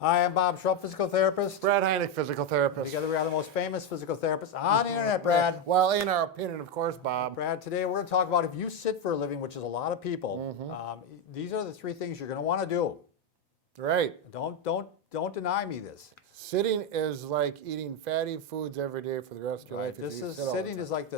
Hi, I'm Bob Schrupp, physical therapist. Brad Heineck, physical therapist. Together we are the most famous physical therapists on the internet, Brad. Well, in our opinion, of course, Bob. Brad, today we're going to talk about if you sit for a living, which is a lot of people. These are the three things you're going to want to do. Right. Don't deny me this. Sitting is like eating fatty foods every day for the rest of your life. This is sitting is like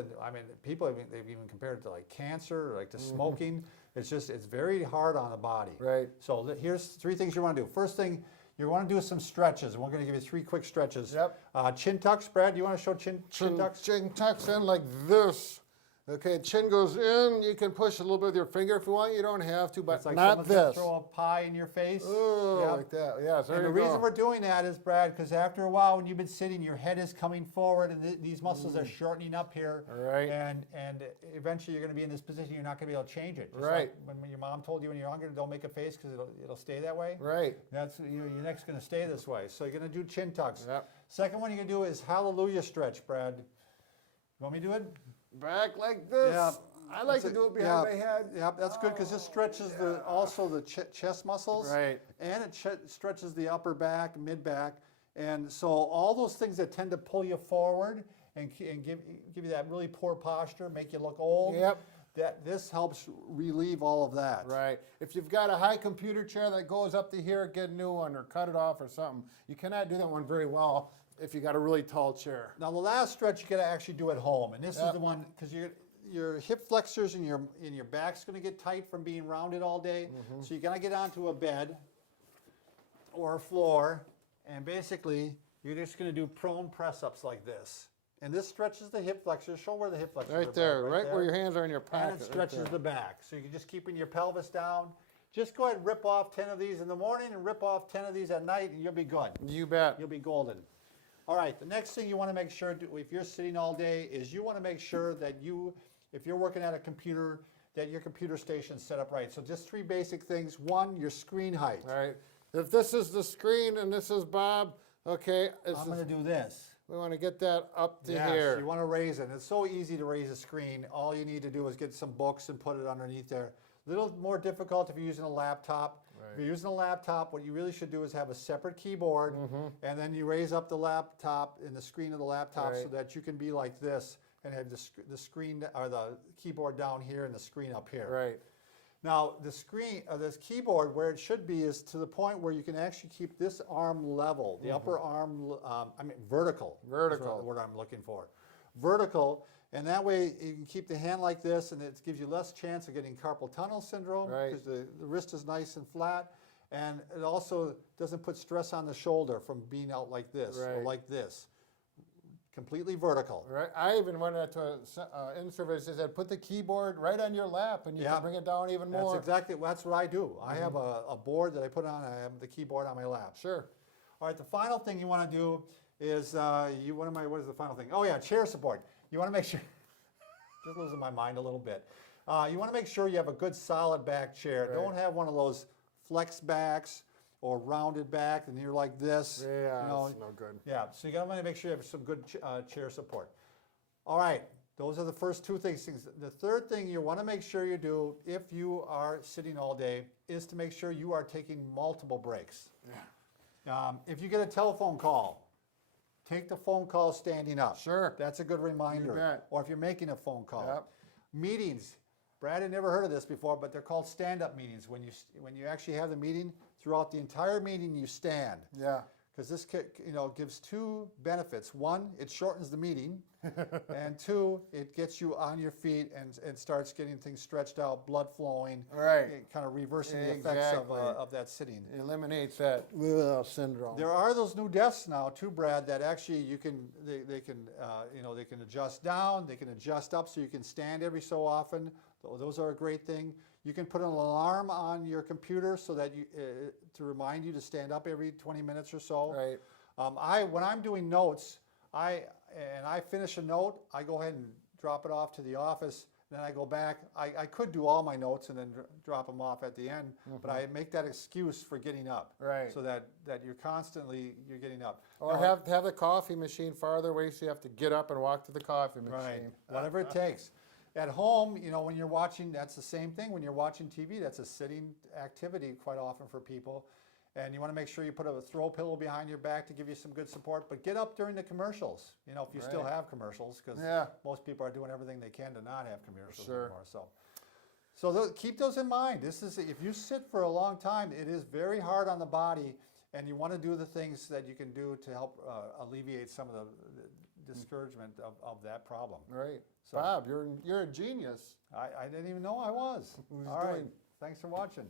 people they've even compared it to like cancer, or like to smoking. It's very hard on the body. Right. So here's three things you want to do. First thing, you want to do some stretches, and we're going to give you three quick stretches. Yep. Chin tucks, Brad. You want to show chin tucks? Chin tucks in like this. Okay, chin goes in. You can push a little bit with your finger if you want. You don't have to, but It's like not someone's gonna this. throw a pie in your face. Oh, Yep. like that. Yes, there And the you go. reason we're doing that is, Brad, because after a while, when you've been sitting, your head is coming forward, and these muscles are shortening up here. Right. And eventually, you're going to be in this position. You're not going to be able to change it. Just Right. like when your mom told you when you're younger, don't make a face because it'll stay that way. Right. That's your neck's going to stay this way. So you're going to do chin tucks. Yep. Second one you're going to do is hallelujah stretch, Brad. You want me to do it? Back like this. Yeah. I like to do it behind my head. Yeah, that's good because this stretches also the chest muscles. Right. And it stretches the upper back, mid back. And so all those things that tend to pull you forward and give you that really poor posture, make you look old. Yep. This helps relieve all of that. Right. If you've got a high computer chair that goes up to here, get a new one or cut it off or something. You cannot do that one very well if you got a really tall chair. Now the last stretch you got to actually do at home, and this is the one because your hip flexors and your back's going to get tight from being rounded all day. So you're going to get onto a bed or a floor, and basically you're just going to do prone press-ups like this. And this stretches the hip flexors. Show where the hip flexors are. Right there, right where your hands are in your pocket. And it stretches the back. So you can just keeping your pelvis down. Just go ahead and rip off 10 of these in the morning and rip off 10 of these at night, and you'll be good. You bet. You'll be golden. All right, the next thing you want to make sure, if you're sitting all day, is you want to make sure that if you're working at a computer, that your computer station's set up right. So just three basic things. One, your screen height. All right. If this is the screen and this is Bob, okay. I'm going to do this. We want to get that up to Yes, here. you want to raise it. It's so easy to raise a screen. All you need to do is get some books and put it underneath there. A little more difficult if you're using a laptop. Right. If you're using a laptop, what you really should do is have a separate keyboard, and then you raise up the laptop in the screen of the laptop so that you can be like this and have the screen or the keyboard down here and the screen up here. Right. Now the screen, this keyboard, where it should be is to the point where you can actually keep this arm level, the upper arm, vertical. Vertical. Is the word I'm looking for. Vertical, and that way you can keep the hand like this, and it gives you less chance of getting carpal tunnel syndrome because the wrist is nice and flat, and it also doesn't put stress on the shoulder from being out like this or like this. Completely vertical. Right. I even went to an in-service that said put the keyboard right on your lap and you can bring it down even more. That's what I do. I have a board that I put on. I have the keyboard on my lap. Sure. All right. The final thing you want to do is what is the final thing? Oh yeah, chair support. You want to make sure. Just losing my mind a little bit. You want to make sure you have a good solid back chair. Right. Don't have one of those flex backs or rounded back, and you're like this. Yeah, you know, that's no good. Yeah, so you got to make sure you have some good chair support. All right, those are the first two things. The third thing you want to make sure you do if you are sitting all day is to make sure you are taking multiple breaks. Yeah. If you get a telephone call, take the phone call standing up. Sure. That's a good reminder. You bet. Or if you're making a phone call. Yep. Meetings. Brad had never heard of this before, but they're called stand-up meetings. When you actually have the meeting, throughout the entire meeting you stand. Yeah. Because this gives two benefits. One, it shortens the meeting, and two, it gets you on your feet and starts getting things stretched out, blood flowing, Right. kind of reversing the effects of that sitting. It eliminates that syndrome. There are those new desks now too, Brad, that actually they can adjust down, they can adjust up, so you can stand every so often. Those are a great thing. You can put an alarm on your computer so that to remind you to stand up every 20 minutes or so. Right. When I'm doing notes, I finish a note, I go ahead and drop it off to the office. Then I go back. I could do all my notes and then drop them off at the end, but I make that excuse for getting up. Right. So that you're getting up. Or Now, have the coffee machine farther away so you have to get up and walk to the coffee machine. right. Whatever it takes. At home, when you're watching, that's the same thing. When you're watching TV, that's a sitting activity quite often for people. And you want to make sure you put a throw pillow behind your back to give you some good support. But get up during the commercials, you know, if you still Right. have commercials, because Yeah. most people are doing everything they can to not have commercials Sure. anymore. So keep those in mind. This is, if you sit for a long time, it is very hard on the body, and you want to do the things that you can do to help alleviate some of the discouragement of that problem. Right. So- Bob, you're a genius. I didn't even know I was. Who's All right. doing- Thanks for watching.